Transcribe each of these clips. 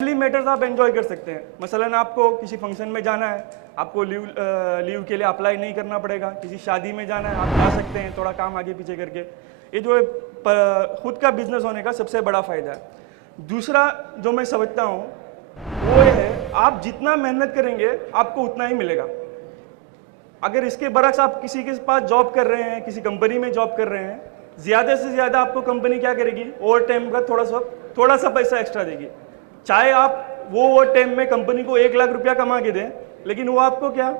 Family matters आप enjoy कर सकते हैं। मसलन आपको किसी फंक्शन में जाना है, आपको लीव के लिए अप्लाई नहीं करना पड़ेगा। किसी शादी में जाना है, आप जा सकते हैं थोड़ा काम आगे पीछे करके। ये जो है खुद का बिजनेस होने का सबसे बड़ा फ़ायदा है। दूसरा जो मैं समझता हूँ वो ये है, आप जितना मेहनत करेंगे आपको उतना ही मिलेगा। अगर इसके बरक्स आप किसी के पास जॉब कर रहे हैं, किसी कंपनी में जॉब कर रहे हैं, ज़्यादा से ज़्यादा आपको कंपनी क्या करेगी, ओवर टाइम का थोड़ा सा पैसा एक्स्ट्रा देगी। चाहे आप वो ओवर टाइम में कंपनी को 1 लाख रुपया कमा के दें, लेकिन वो आपको क्या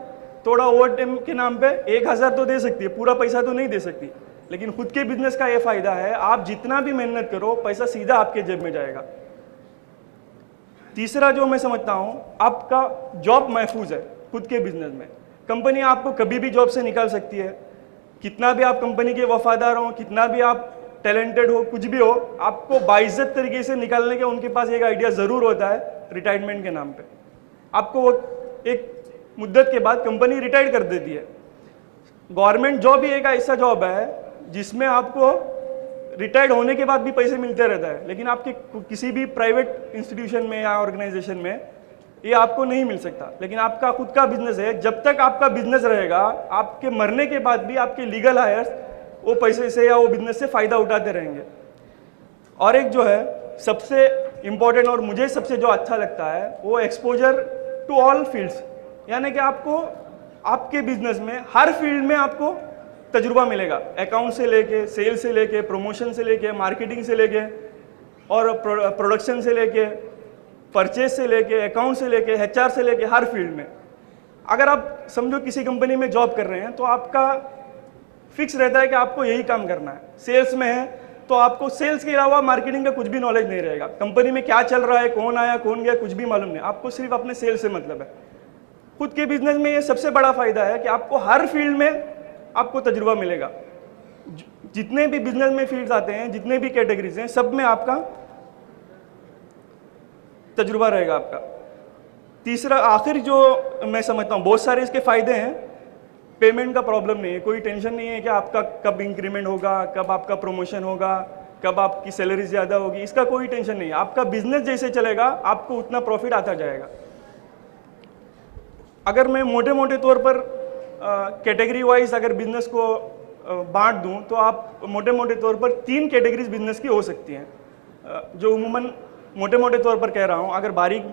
थोड़ा ओवर टाइम के नाम पे 1000 तो दे सकती है, पूरा पैसा तो नहीं दे सकती। लेकिन खुद के बिजनेस का ये फायदा है, आप जितना भी मेहनत करो पैसा सीधा आपके जेब में जाएगा। तीसरा जो मैं समझता हूँ, आपका जॉब महफूज है खुद के बिजनेस में। कंपनी आपको कभी भी जॉब से निकाल सकती है। कितना भी आप कंपनी के वफादार हो, कितना भी आप टैलेंटेड हो, कुछ भी हो, आपको बाइज्जत तरीके से निकालने के उनके पास एक आइडिया ज़रूर होता है रिटायरमेंट के नाम पे। आपको वो एक मुद्दत के बाद कंपनी रिटायर कर देती है। गवर्नमेंट जॉब ही एक ऐसा जॉब है जिसमें आपको रिटायर्ड होने के बाद भी पैसे मिलते रहता है, लेकिन आपके किसी भी प्राइवेट इंस्टीट्यूशन में या ऑर्गेनाइजेशन में ये आपको नहीं मिल सकता। लेकिन आपका खुद का बिजनेस है, जब तक आपका बिजनेस रहेगा, आपके मरने के बाद भी आपके लीगल हायर्स वो पैसे से या वो बिजनेस से फ़ायदा उठाते रहेंगे। और एक जो है सबसे इम्पोर्टेंट और मुझे सबसे जो अच्छा लगता है वो एक्सपोजर टू ऑल फील्ड्स, यानी कि आपको आपके बिजनेस में हर फील्ड में आपको तजुर्बा मिलेगा। अकाउंट से लेके, सेल से लेके, प्रमोशन से लेके, मार्केटिंग से लेके और प्रोडक्शन से लेके, परचेज से लेके, अकाउंट से लेके, HR से लेके, हर फील्ड में। अगर आप समझो किसी कंपनी में जॉब कर रहे हैं तो आपका फिक्स रहता है कि आपको यही काम करना है। सेल्स में है तो आपको सेल्स के अलावा मार्केटिंग का कुछ भी नॉलेज नहीं रहेगा। कंपनी में क्या चल रहा है, कौन आया कौन गया, कुछ भी मालूम नहीं। आपको सिर्फ अपने सेल्स से मतलब है। खुद के बिजनेस में ये सबसे बड़ा फायदा है कि आपको हर फील्ड में आपको तजुर्बा मिलेगा। जितने भी बिजनेस में फील्ड्स आते हैं, जितने भी कैटेगरीज हैं, सब में आपका तजुर्बा रहेगा आपका। तीसरा आखिर जो मैं समझता हूँ, बहुत सारे इसके फायदे हैं। पेमेंट का प्रॉब्लम नहीं है, कोई टेंशन नहीं है कि आपका कब इंक्रीमेंट होगा, कब आपका प्रमोशन होगा, कब आपकी सैलरी ज़्यादा होगी, इसका कोई टेंशन नहीं है। आपका बिजनेस जैसे चलेगा आपको उतना प्रॉफिट आता जाएगा। अगर मैं मोटे मोटे तौर पर कैटेगरी वाइज अगर बिजनेस को बांट दूं तो आप मोटे मोटे तौर पर 3 कैटेगरीज बिजनेस की हो सकती हैं, जो उमूमन मोटे मोटे तौर पर कह रहा हूं। अगर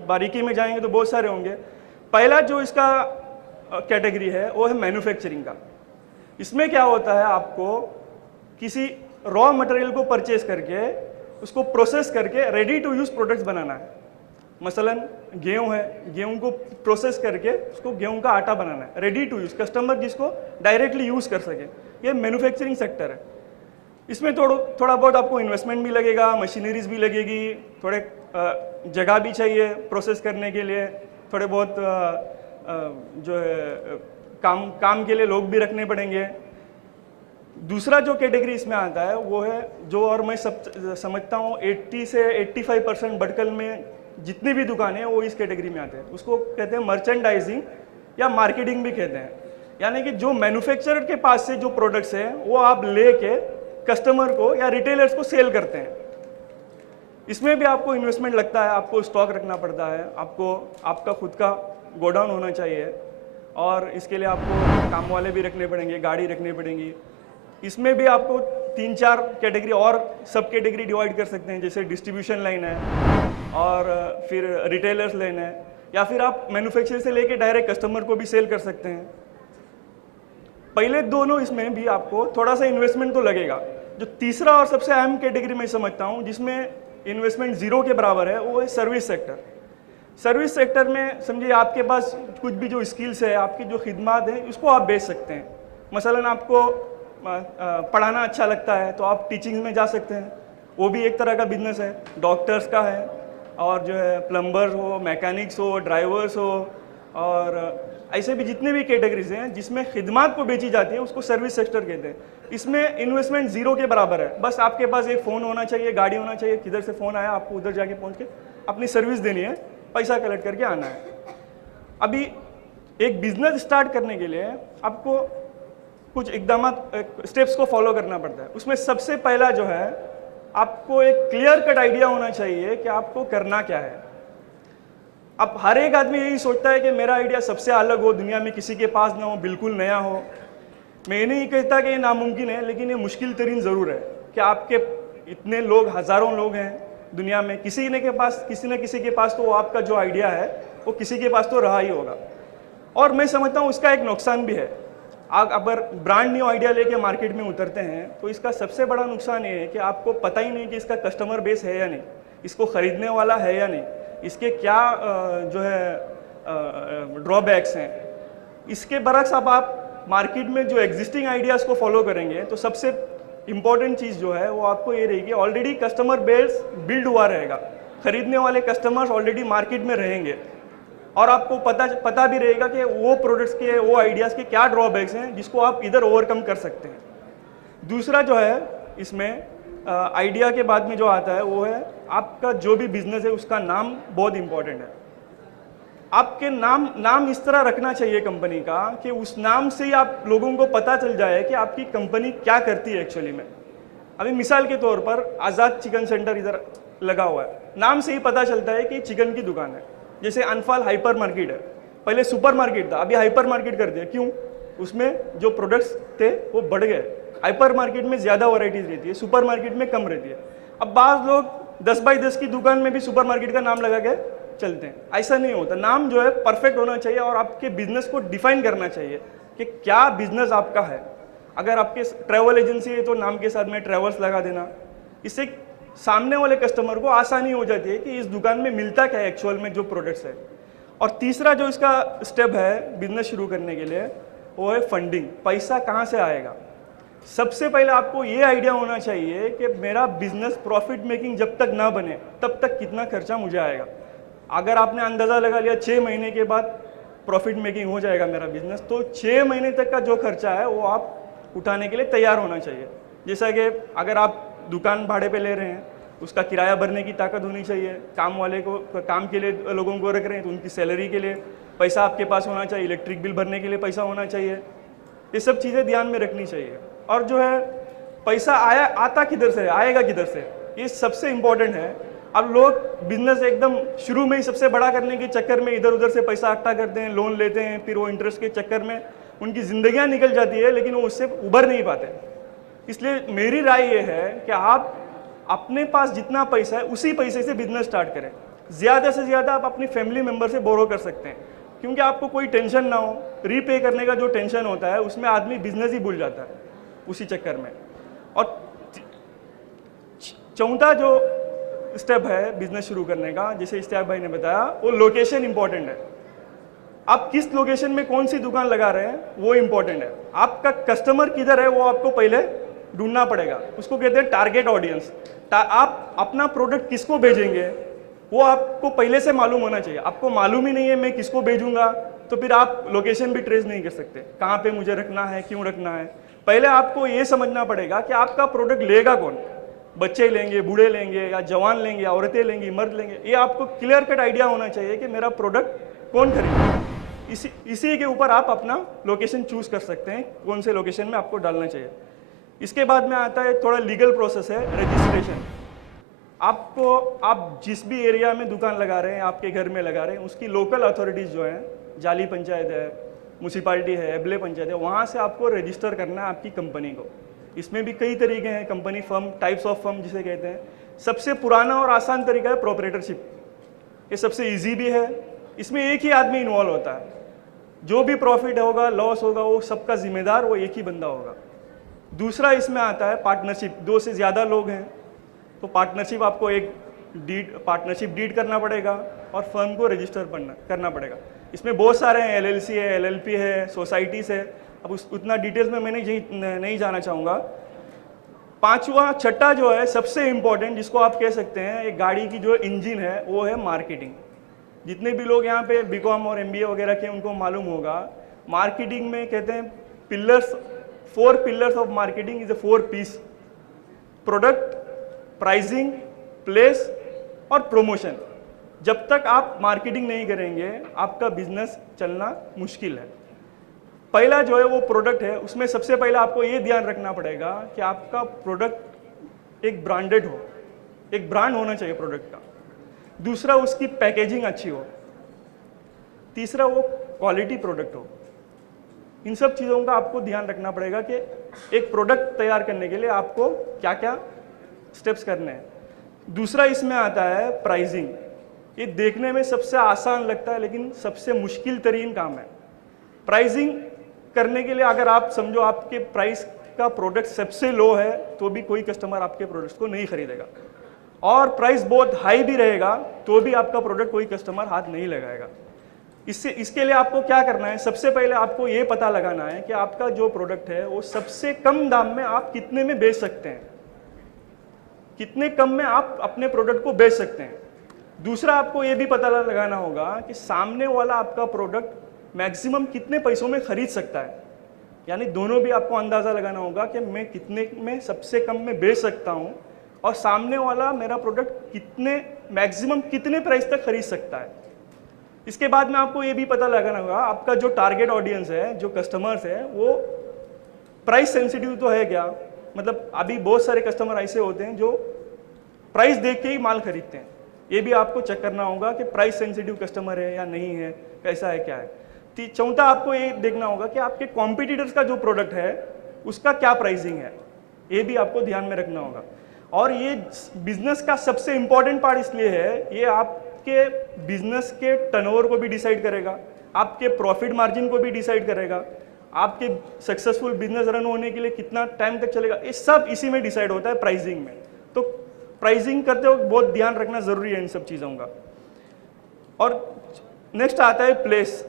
बारीकी में जाएंगे तो बहुत सारे होंगे। पहला जो इसका कैटेगरी है वो है मैन्युफैक्चरिंग का। इसमें क्या होता है, आपको किसी रॉ मटेरियल को परचेज करके उसको प्रोसेस करके रेडी टू यूज़ प्रोडक्ट्स बनाना है। मसलन गेहूं है, गेहूं को प्रोसेस करके उसको गेहूं का आटा बनाना है, रेडी टू यूज़, कस्टमर जिसको डायरेक्टली यूज़ कर सके। ये मैन्युफैक्चरिंग सेक्टर है। इसमें थोड़ा बहुत आपको इन्वेस्टमेंट भी लगेगा, मशीनरीज भी लगेगी, थोड़े जगह भी चाहिए प्रोसेस करने के लिए, थोड़े बहुत जो है काम के लिए लोग भी रखने पड़ेंगे। दूसरा जो कैटेगरी इसमें आता है वो है जो, और मैं समझता हूँ 80 से 85% भटकल में जितनी भी दुकानें हैं वो इस कैटेगरी में आते हैं। उसको कहते हैं मर्चेंडाइजिंग या मार्केटिंग भी कहते हैं। यानी कि जो मैन्युफैक्चरर के पास से जो प्रोडक्ट्स हैं वो आप लेके कस्टमर को या रिटेलर्स को सेल करते हैं। इसमें भी आपको इन्वेस्टमेंट लगता है, आपको स्टॉक रखना पड़ता है, आपको आपका खुद का गोडाउन होना चाहिए, और इसके लिए आपको काम वाले भी रखने पड़ेंगे, गाड़ी रखनी पड़ेंगी। इसमें भी आपको 3-4 कैटेगरी और सब कैटेगरी डिवाइड कर सकते हैं, जैसे डिस्ट्रीब्यूशन लाइन है और फिर रिटेलर्स लाइन है, या फिर आप मैन्युफैक्चर से लेके डायरेक्ट कस्टमर को भी सेल कर सकते हैं। पहले दोनों इसमें भी आपको थोड़ा सा इन्वेस्टमेंट तो लगेगा। जो तीसरा और सबसे अहम कैटेगरी मैं समझता हूँ जिसमें इन्वेस्टमेंट 0 के बराबर है वो है सर्विस सेक्टर। सर्विस सेक्टर में समझिए आपके पास कुछ भी जो स्किल्स है, आपकी जो खिदमत है, उसको आप बेच सकते हैं। मसलन आपको पढ़ाना अच्छा लगता है तो आप टीचिंग में जा सकते हैं, वो भी एक तरह का बिजनेस है। डॉक्टर्स का है, और जो है प्लम्बर हो, मैकेनिक्स हो, ड्राइवर्स हो, और ऐसे भी जितने भी कैटेगरीज हैं जिसमें खिदमत को बेची जाती है उसको सर्विस सेक्टर कहते हैं। इसमें इन्वेस्टमेंट 0 के बराबर है। बस आपके पास एक फ़ोन होना चाहिए, गाड़ी होना चाहिए, किधर से फ़ोन आया आपको उधर जाके पहुंच के अपनी सर्विस देनी है, पैसा कलेक्ट करके आना है। अभी एक बिजनेस स्टार्ट करने के लिए आपको कुछ इकदाम स्टेप्स को फॉलो करना पड़ता है। उसमें सबसे पहला जो है, आपको एक क्लियर कट आइडिया होना चाहिए कि आपको करना क्या है। अब हर एक आदमी यही सोचता है कि मेरा आइडिया सबसे अलग हो, दुनिया में किसी के पास ना हो, बिल्कुल नया हो। मैं ये नहीं कहता कि ये नामुमकिन है, लेकिन ये मुश्किल तरीन ज़रूर है कि आपके इतने लोग, हज़ारों लोग हैं दुनिया में, किसी न किसी के पास तो वो आपका जो आइडिया है वो किसी के पास तो रहा ही होगा। और मैं समझता हूँ उसका एक नुकसान भी है। आप अगर ब्रांड न्यू आइडिया लेके मार्केट में उतरते हैं तो इसका सबसे बड़ा नुकसान ये है कि आपको पता ही नहीं कि इसका कस्टमर बेस है या नहीं, इसको ख़रीदने वाला है या नहीं, इसके क्या जो है ड्रॉबैक्स हैं। इसके बरक्स अब आप मार्केट में जो एग्जिस्टिंग आइडियाज़ को फॉलो करेंगे तो सबसे इम्पॉर्टेंट चीज़ जो है वो आपको ये रहेगी, ऑलरेडी कस्टमर बेस बिल्ड हुआ रहेगा, खरीदने वाले कस्टमर्स ऑलरेडी मार्केट में रहेंगे और आपको पता भी रहेगा कि वो प्रोडक्ट्स के, वो आइडियाज़ के क्या ड्रॉबैक्स हैं जिसको आप इधर ओवरकम कर सकते हैं। दूसरा जो है इसमें आइडिया के बाद में जो आता है वो है आपका जो भी बिजनेस है उसका नाम बहुत इंपॉर्टेंट है। आपके नाम इस तरह रखना चाहिए कंपनी का कि उस नाम से ही आप लोगों को पता चल जाए कि आपकी कंपनी क्या करती है एक्चुअली में। अभी मिसाल के तौर पर आज़ाद चिकन सेंटर इधर लगा हुआ है, नाम से ही पता चलता है कि चिकन की दुकान है। जैसे अनफाल हाइपर मार्केट है, पहले सुपर मार्केट था, अभी हाइपर मार्केट कर दिया। क्यों? उसमें जो प्रोडक्ट्स थे वो बढ़ गए। हाइपर मार्केट में ज़्यादा वैरायटीज रहती है, सुपर मार्केट में कम रहती है। अब बाज़ लोग 10 बाई 10 की दुकान में भी सुपर मार्केट का नाम लगा के चलते हैं, ऐसा नहीं होता। नाम जो है परफेक्ट होना चाहिए और आपके बिजनेस को डिफाइन करना चाहिए कि क्या बिजनेस आपका है। अगर आपके ट्रैवल एजेंसी है तो नाम के साथ में ट्रैवल्स लगा देना, इससे सामने वाले कस्टमर को आसानी हो जाती है कि इस दुकान में मिलता क्या है एक्चुअल में जो प्रोडक्ट्स है। और तीसरा जो इसका स्टेप है बिजनेस शुरू करने के लिए वो है फंडिंग। पैसा कहाँ से आएगा? सबसे पहले आपको ये आइडिया होना चाहिए कि मेरा बिजनेस प्रॉफिट मेकिंग जब तक ना बने तब तक कितना खर्चा मुझे आएगा। अगर आपने अंदाज़ा लगा लिया 6 महीने के बाद प्रॉफिट मेकिंग हो जाएगा मेरा बिजनेस, तो 6 महीने तक का जो खर्चा है वो आप उठाने के लिए तैयार होना चाहिए। जैसा कि अगर आप दुकान भाड़े पे ले रहे हैं, उसका किराया भरने की ताकत होनी चाहिए। काम वाले को काम के लिए लोगों को रख रहे हैं तो उनकी सैलरी के लिए पैसा आपके पास होना चाहिए, इलेक्ट्रिक बिल भरने के लिए पैसा होना चाहिए। ये सब चीज़ें ध्यान में रखनी चाहिए। और जो है पैसा आता किधर से, आएगा किधर से, ये सबसे इम्पोर्टेंट है। अब लोग बिजनेस एकदम शुरू में ही सबसे बड़ा करने के चक्कर में इधर उधर से पैसा इकट्ठा करते हैं, लोन लेते हैं, फिर वो इंटरेस्ट के चक्कर में उनकी ज़िंदगियाँ निकल जाती है, लेकिन वो उससे उभर नहीं पाते। इसलिए मेरी राय ये है कि आप अपने पास जितना पैसा है उसी पैसे से बिजनेस स्टार्ट करें। ज़्यादा से ज़्यादा आप अपनी फैमिली मेम्बर से बोरो कर सकते हैं, क्योंकि आपको कोई टेंशन ना हो। रीपे करने का जो टेंशन होता है उसमें आदमी बिजनेस ही भूल जाता है उसी चक्कर में। और चौथा जो स्टेप है बिजनेस शुरू करने का, जैसे इश्तियाक भाई ने बताया, वो लोकेशन इंपॉर्टेंट है। आप किस लोकेशन में कौन सी दुकान लगा रहे हैं वो इंपॉर्टेंट है। आपका कस्टमर किधर है वो आपको पहले ढूंढना पड़ेगा, उसको कहते हैं टारगेट ऑडियंस। आप अपना प्रोडक्ट किसको भेजेंगे वो आपको पहले से मालूम होना चाहिए। आपको मालूम ही नहीं है मैं किसको भेजूंगा तो फिर आप लोकेशन भी ट्रेस नहीं कर सकते, कहाँ पे मुझे रखना है, क्यों रखना है। पहले आपको ये समझना पड़ेगा कि आपका प्रोडक्ट लेगा कौन, बच्चे लेंगे, बूढ़े लेंगे, या जवान लेंगे, औरतें लेंगी, मर्द लेंगे। ये आपको क्लियर कट आइडिया होना चाहिए कि मेरा प्रोडक्ट कौन खरीदेगा। इसी के ऊपर आप अपना लोकेशन चूज कर सकते हैं, कौन से लोकेशन में आपको डालना चाहिए। इसके बाद में आता है थोड़ा लीगल प्रोसेस है, रजिस्ट्रेशन। आप जिस भी एरिया में दुकान लगा रहे हैं, आपके घर में लगा रहे हैं, उसकी लोकल अथॉरिटीज़ जो हैं, जाली पंचायत है, म्यूनसिपालिटी है, एबले पंचायत है, वहाँ से आपको रजिस्टर करना है आपकी कंपनी को। इसमें भी कई तरीके हैं, company firm, types of firm जिसे कहते हैं। सबसे पुराना और आसान तरीका है प्रोप्राइटरशिप। ये सबसे ईजी भी है, इसमें एक ही आदमी इन्वॉल्व होता है, जो भी प्रॉफिट होगा, लॉस होगा, वो सबका जिम्मेदार वो एक ही बंदा होगा। दूसरा इसमें आता है पार्टनरशिप। 2 से ज़्यादा लोग हैं तो पार्टनरशिप, आपको एक पार्टनरशिप डीड करना पड़ेगा और फर्म को रजिस्टर करना पड़ेगा। इसमें बहुत सारे हैं, LLC है, LLP है, सोसाइटीज़ है। अब उतना डिटेल्स में मैं नहीं जाना चाहूँगा। छठा जो है सबसे इम्पोर्टेंट, जिसको आप कह सकते हैं एक गाड़ी की जो इंजन है, वो है मार्केटिंग। जितने भी लोग यहाँ पे BCom और MBA वगैरह के उनको मालूम होगा, मार्केटिंग में कहते हैं pillars, 4 pillars of marketing is 4 Ps: product, pricing, place और प्रमोशन। जब तक आप मार्केटिंग नहीं करेंगे आपका बिजनेस चलना मुश्किल है। पहला जो है वो प्रोडक्ट है, उसमें सबसे पहले आपको ये ध्यान रखना पड़ेगा कि आपका प्रोडक्ट एक ब्रांडेड हो, एक ब्रांड होना चाहिए प्रोडक्ट का। दूसरा, उसकी पैकेजिंग अच्छी हो। तीसरा वो क्वालिटी प्रोडक्ट हो। इन सब चीज़ों का आपको ध्यान रखना पड़ेगा कि एक प्रोडक्ट तैयार करने के लिए आपको क्या क्या स्टेप्स करने हैं। दूसरा इसमें आता है प्राइसिंग। ये देखने में सबसे आसान लगता है लेकिन सबसे मुश्किल तरीन काम है। प्राइसिंग करने के लिए अगर आप समझो आपके प्राइस का प्रोडक्ट सबसे लो है तो भी कोई कस्टमर आपके प्रोडक्ट्स को नहीं खरीदेगा, और प्राइस बहुत हाई भी रहेगा तो भी आपका प्रोडक्ट कोई कस्टमर हाथ नहीं लगाएगा। इसके लिए आपको क्या करना है, सबसे पहले आपको ये पता लगाना है कि आपका जो प्रोडक्ट है वो सबसे कम दाम में आप कितने में बेच सकते हैं, कितने कम में आप अपने प्रोडक्ट को बेच सकते हैं। दूसरा आपको ये भी पता लगाना होगा कि सामने वाला आपका प्रोडक्ट मैक्सिमम कितने पैसों में खरीद सकता है, यानी दोनों भी आपको अंदाज़ा लगाना होगा कि मैं कितने में सबसे कम में बेच सकता हूँ और सामने वाला मेरा प्रोडक्ट कितने मैक्सिमम कितने प्राइस तक खरीद सकता है। इसके बाद में आपको ये भी पता लगाना होगा आपका जो टारगेट ऑडियंस है, जो कस्टमर्स है, वो प्राइस सेंसिटिव तो है क्या। मतलब अभी बहुत सारे कस्टमर ऐसे होते हैं जो प्राइस देख के ही माल खरीदते हैं। ये भी आपको चेक करना होगा कि प्राइस सेंसिटिव कस्टमर है या नहीं है, कैसा है क्या है। चौथा आपको ये देखना होगा कि आपके कॉम्पिटिटर्स का जो प्रोडक्ट है उसका क्या प्राइसिंग है, ये भी आपको ध्यान में रखना होगा। और ये बिजनेस का सबसे इंपॉर्टेंट पार्ट इसलिए है, ये आपके बिजनेस के टर्नओवर को भी डिसाइड करेगा, आपके प्रॉफिट मार्जिन को भी डिसाइड करेगा, आपके सक्सेसफुल बिजनेस रन होने के लिए कितना टाइम तक चलेगा, ये सब इसी में डिसाइड होता है, प्राइसिंग में। तो प्राइसिंग करते वक्त बहुत ध्यान रखना जरूरी है इन सब चीज़ों का। और नेक्स्ट आता है प्लेस,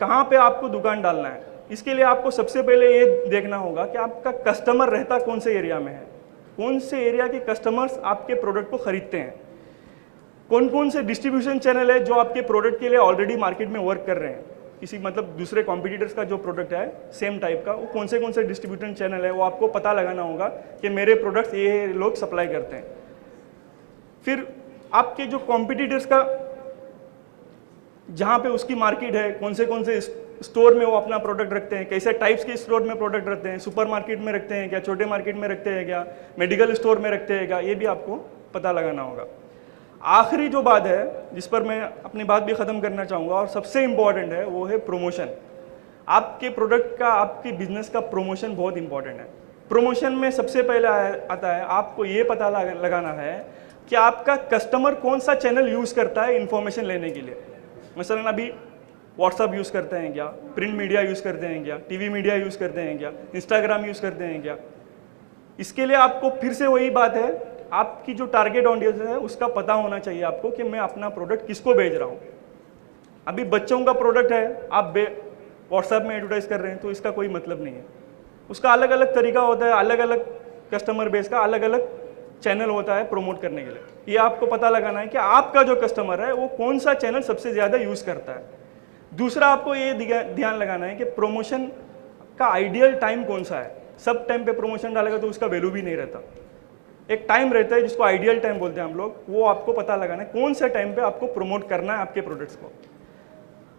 कहाँ पे आपको दुकान डालना है। इसके लिए आपको सबसे पहले ये देखना होगा कि आपका कस्टमर रहता कौन से एरिया में है, कौन से एरिया के कस्टमर्स आपके प्रोडक्ट को खरीदते हैं, कौन कौन से डिस्ट्रीब्यूशन चैनल है जो आपके प्रोडक्ट के लिए ऑलरेडी मार्केट में वर्क कर रहे हैं। किसी मतलब दूसरे कॉम्पिटिटर्स का जो प्रोडक्ट है सेम टाइप का, वो कौन से डिस्ट्रीब्यूशन चैनल है, वो आपको पता लगाना होगा कि मेरे प्रोडक्ट्स ये लोग सप्लाई करते हैं। फिर आपके जो कॉम्पिटिटर्स का जहाँ पे उसकी मार्केट है, कौन से स्टोर में वो अपना प्रोडक्ट रखते हैं, कैसे टाइप्स के स्टोर में प्रोडक्ट रखते हैं, सुपर मार्केट में रखते हैं क्या, छोटे मार्केट में रखते हैं क्या, मेडिकल स्टोर में रखते हैं क्या, ये भी आपको पता लगाना होगा। आखिरी जो बात है जिस पर मैं अपनी बात भी ख़त्म करना चाहूँगा और सबसे इम्पॉर्टेंट है, वो है प्रमोशन। आपके प्रोडक्ट का, आपके बिजनेस का प्रमोशन बहुत इंपॉर्टेंट है। प्रमोशन में सबसे पहले आता है आपको ये पता लगाना है कि आपका कस्टमर कौन सा चैनल यूज़ करता है इन्फॉर्मेशन लेने के लिए। मसलन अभी व्हाट्सअप यूज़ करते हैं क्या, प्रिंट मीडिया यूज़ करते हैं क्या, टीवी मीडिया यूज़ करते हैं क्या, इंस्टाग्राम यूज़ करते हैं क्या। इसके लिए आपको फिर से वही बात है, आपकी जो टारगेट ऑडियंस है उसका पता होना चाहिए आपको कि मैं अपना प्रोडक्ट किसको भेज रहा हूँ। अभी बच्चों का प्रोडक्ट है, आप व्हाट्सएप में एडवर्टाइज कर रहे हैं तो इसका कोई मतलब नहीं है। उसका अलग अलग तरीका होता है, अलग अलग कस्टमर बेस का अलग अलग चैनल होता है प्रमोट करने के लिए। ये आपको पता लगाना है कि आपका जो कस्टमर है वो कौन सा चैनल सबसे ज़्यादा यूज़ करता है। दूसरा आपको ये ध्यान लगाना है कि प्रमोशन का आइडियल टाइम कौन सा है। सब टाइम पे प्रमोशन डालेगा तो उसका वैल्यू भी नहीं रहता। एक टाइम रहता है जिसको आइडियल टाइम बोलते हैं हम लोग, वो आपको पता लगाना है कौन से टाइम पे आपको प्रमोट करना है आपके प्रोडक्ट्स को।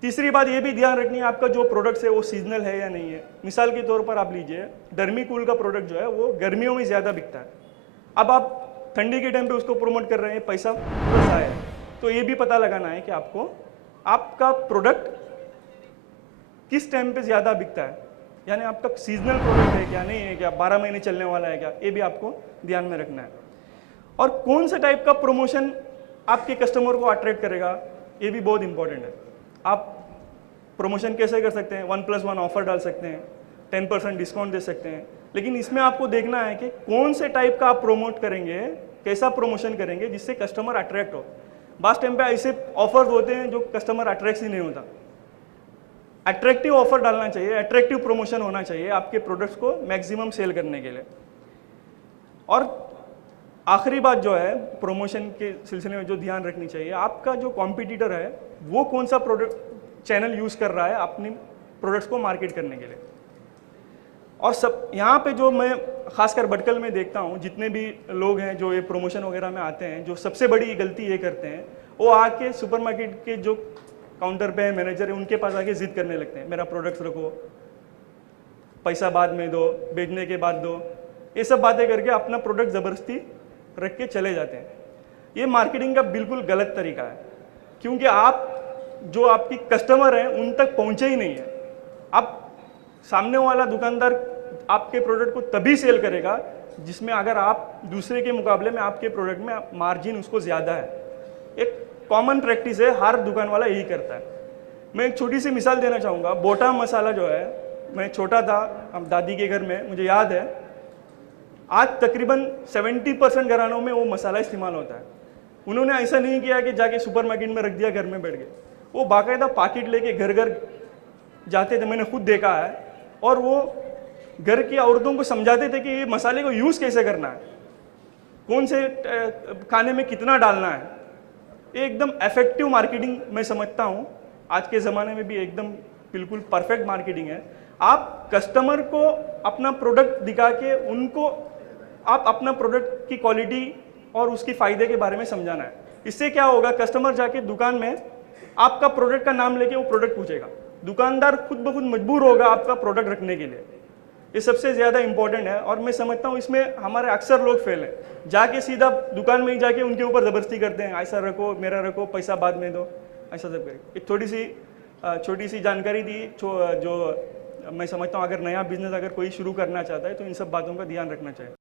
तीसरी बात ये भी ध्यान रखनी है आपका जो प्रोडक्ट्स है वो सीजनल है या नहीं है। मिसाल के तौर पर आप लीजिए डर्मीकूल का प्रोडक्ट जो है वो गर्मियों में ज़्यादा बिकता है। अब आप ठंडी के टाइम पे उसको प्रमोट कर रहे हैं, पैसा प्लस आया, तो ये भी पता लगाना है कि आपको आपका प्रोडक्ट किस टाइम पे ज़्यादा बिकता है, यानी आपका सीजनल प्रोडक्ट है क्या, नहीं है क्या, 12 महीने चलने वाला है क्या, ये भी आपको ध्यान में रखना है। और कौन सा टाइप का प्रमोशन आपके कस्टमर को अट्रैक्ट करेगा, ये भी बहुत इंपॉर्टेंट है। आप प्रमोशन कैसे कर सकते हैं, 1+1 ऑफर डाल सकते हैं, 10% डिस्काउंट दे सकते हैं, लेकिन इसमें आपको देखना है कि कौन से टाइप का आप प्रोमोट करेंगे, कैसा प्रमोशन करेंगे जिससे कस्टमर अट्रैक्ट हो। बास टाइम पे ऐसे ऑफर्स होते हैं जो कस्टमर अट्रैक्ट ही नहीं होता। अट्रैक्टिव ऑफर डालना चाहिए, अट्रैक्टिव प्रमोशन होना चाहिए आपके प्रोडक्ट्स को मैक्सिमम सेल करने के लिए। और आखिरी बात जो है प्रमोशन के सिलसिले में जो ध्यान रखनी चाहिए, आपका जो कॉम्पिटिटर है वो कौन सा प्रोडक्ट चैनल यूज़ कर रहा है अपने प्रोडक्ट्स को मार्केट करने के लिए। और सब यहाँ पे जो मैं खासकर भटकल में देखता हूँ, जितने भी लोग हैं जो ये प्रमोशन वगैरह में आते हैं, जो सबसे बड़ी गलती ये करते हैं, वो आके सुपरमार्केट के जो काउंटर पे है मैनेजर है उनके पास आके जिद करने लगते हैं, मेरा प्रोडक्ट्स रखो, पैसा बाद में दो, बेचने के बाद दो, ये सब बातें करके अपना प्रोडक्ट ज़बरदस्ती रख के चले जाते हैं। ये मार्केटिंग का बिल्कुल गलत तरीका है, क्योंकि आप जो आपकी कस्टमर हैं उन तक पहुंचे ही नहीं है। अब सामने वाला दुकानदार आपके प्रोडक्ट को तभी सेल करेगा जिसमें अगर आप दूसरे के मुकाबले में आपके प्रोडक्ट में मार्जिन उसको ज़्यादा है। एक कॉमन प्रैक्टिस है, हर दुकान वाला यही करता है। मैं एक छोटी सी मिसाल देना चाहूँगा। बोटा मसाला जो है, मैं छोटा था अब दादी के घर में, मुझे याद है आज तकरीबन 70% घरानों में वो मसाला इस्तेमाल होता है। उन्होंने ऐसा नहीं किया कि जाके सुपरमार्केट में रख दिया, घर में बैठ गए। वो बाकायदा पैकेट लेके घर घर जाते थे, मैंने खुद देखा है। और वो घर की औरतों को समझाते थे कि ये मसाले को यूज़ कैसे करना है, कौन से खाने में कितना डालना है। ये एकदम इफेक्टिव मार्केटिंग मैं समझता हूँ। आज के ज़माने में भी एकदम बिल्कुल परफेक्ट मार्केटिंग है। आप कस्टमर को अपना प्रोडक्ट दिखा के उनको आप अपना प्रोडक्ट की क्वालिटी और उसकी फ़ायदे के बारे में समझाना है। इससे क्या होगा, कस्टमर जाके दुकान में आपका प्रोडक्ट का नाम लेके वो प्रोडक्ट पूछेगा, दुकानदार खुद ब खुद मजबूर होगा आपका प्रोडक्ट रखने के लिए। ये सबसे ज़्यादा इंपॉर्टेंट है और मैं समझता हूँ इसमें हमारे अक्सर लोग फेल हैं। जाके सीधा दुकान में ही जाके उनके ऊपर ज़बरदस्ती करते हैं, ऐसा रखो, मेरा रखो, पैसा बाद में दो, ऐसा सब करें। एक छोटी सी जानकारी दी जो मैं समझता हूँ अगर नया बिजनेस अगर कोई शुरू करना चाहता है तो इन सब बातों का ध्यान रखना चाहिए।